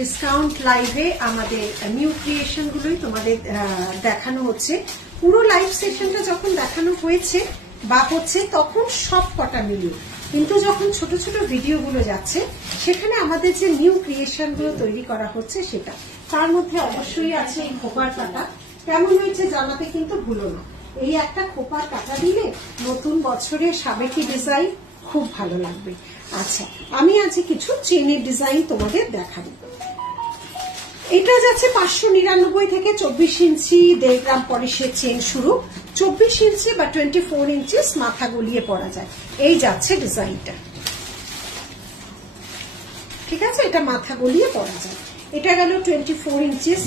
Discount লাইভে আমাদের new creation গুলোই তোমাদের দেখানো হচ্ছে। পুরো লাইভ সেশনটা যখন দেখানো হয়েছে বা হচ্ছে তখন সব কটা মিলিয়ে, কিন্তু যখন ছোট ছোট ভিডিওগুলো যাচ্ছে সেখানে আমাদের যে নিউ ক্রিয়েশন গুলো তৈরি করা হচ্ছে সেটা, তার মধ্যে অবশ্যই আছে এই খোপার কাটা। কেমন হয়েছে জানাতে কিন্তু ভুলো না। এই একটা খোপার কাটা দিলে নতুন বছরে সাবেকি ডিজাইন খুব ভালো লাগবে। আচ্ছা, আমি আজ কিছু চেনের ডিজাইন তোমাদের দেখাবো। এটা যাচ্ছে 599 থেকে 24 ইঞ্চি 1.5 গ্রাম পলিশের চেন শুরু। 24 ইঞ্চি বা 24 ইঞ্চিস মাথা গলিয়ে পরা যায়। এই যাচ্ছে ডিজাইনটা, ঠিক আছে, এটা মাথা গলিয়ে পরা যায়। এটা গেল 24 ইঞ্চিস।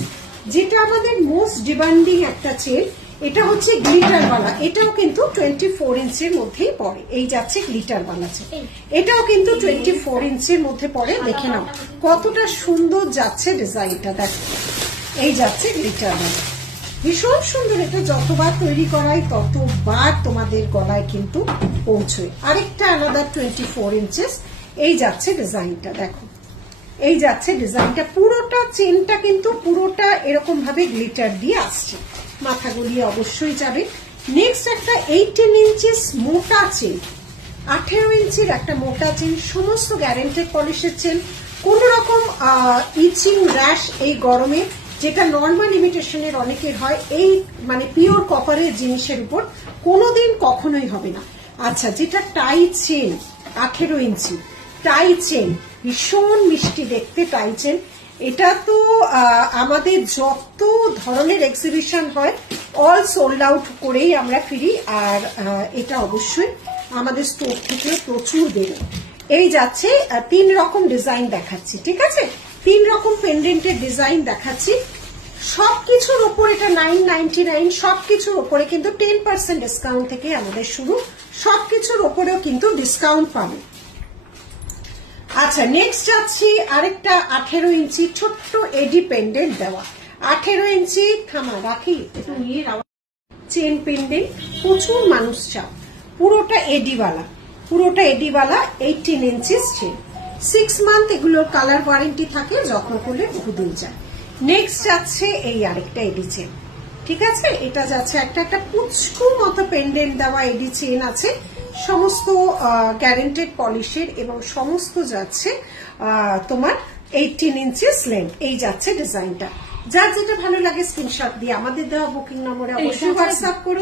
যেটা আমাদের মোস্ট ডিমান্ডিং একটা চেন, এটা হচ্ছে গ্লিটার বালা। এটাও কিন্তু 24 ইঞ্চির মধ্যেই পড়ে। এই যাচ্ছে গ্লিটার বালা চেন, এটাও কিন্তু 24 ইঞ্চির মধ্যে পড়ে। দেখে নাও কতটা সুন্দর যাচ্ছে ডিজাইনটা, দেখো এই যাচ্ছে গ্লিটার বালা, ভীষণ সুন্দর। এটা যতবার তৈরি করাই ততবার তোমাদের গলায় কিন্তু পৌঁছয়। আরেকটা আলাদা 24 ইঞ্চিস। এই যাচ্ছে ডিজাইনটা, দেখো এই যাচ্ছে ডিজাইনটা। পুরোটা চেনটা কিন্তু পুরোটা এরকম ভাবে গ্লিটার দিয়ে আসছে, মাথা গলিয়ে অবশ্যই যাবে। নেক্সট একটা 18 ইঞ্চিস মোটা চেন, 18 ইঞ্চির একটা মোটা চেন, সমস্ত গ্যারেন্টেড পলিশের চেন। কোন রকম ইচিং র্যাশ এই গরমে, যেটা নর্মাল ইমিটেশনের অনেকের হয়, এই মানে পিওর কপারের জিনিসের উপর কোনোদিন কখনোই হবে না। আচ্ছা, যেটা টাই চেন 18 ইঞ্চি টাই চেন, ভীষণ মিষ্টি দেখতে টাই চেন। এটা তো আমাদের যত ধরনের এক্সিবিশন হয় অল সোল্ড আউট করেই আমরা ফিরি, আর এটা অবশ্যই আমাদের স্টোর থেকে প্রচুর বেরো। এই যাচ্ছে 3 রকম ডিজাইন দেখাচ্ছি, ঠিক আছে, 3 রকম পেন্ডেন্টের ডিজাইন দেখাচ্ছি। সবকিছুর ওপর এটা 999, সবকিছুর ওপরে কিন্তু 10% ডিসকাউন্ট থেকে আমাদের শুরু, সবকিছুর ওপরেও কিন্তু ডিসকাউন্ট পাবে। আচ্ছা, নেক্সট যাচ্ছি আরেকটা 18 ইঞ্চি ছোট্ট এডি পেন্ডেন্ট দেওয়া। 18 ইঞ্চি থামা রাখি একটু নিয়ে চেন পেন্ডেন্ট, প্রচুর মানুষ চাও। পুরোটা এডিওয়ালা, পুরোটা এডিওয়ালা 18 ইঞ্চিস চেন। 6 মান্থ এগুলোর কালার ওয়ারেন্টি থাকে, যত্ন করলে বহুদিন যায়। নেক্সট যাচ্ছে এই আরেকটা এডি চেন, ঠিক আছে, এটা যাচ্ছে একটা একটা পুচকু মতো পেন্ডেন্ট দেওয়া এডি চেন আছে, সমস্ত গ্যারেন্টেড পলিশের, এবং সমস্ত যাচ্ছে তোমার 18 ইঞ্চিস লেন্থ। এই যাচ্ছে ডিজাইনটা। যার যেটা ভালো লাগে স্ক্রিনশট দিয়ে আমাদের দেওয়া বুকিং নম্বরে অবশ্যই হোয়াটসঅ্যাপ করো।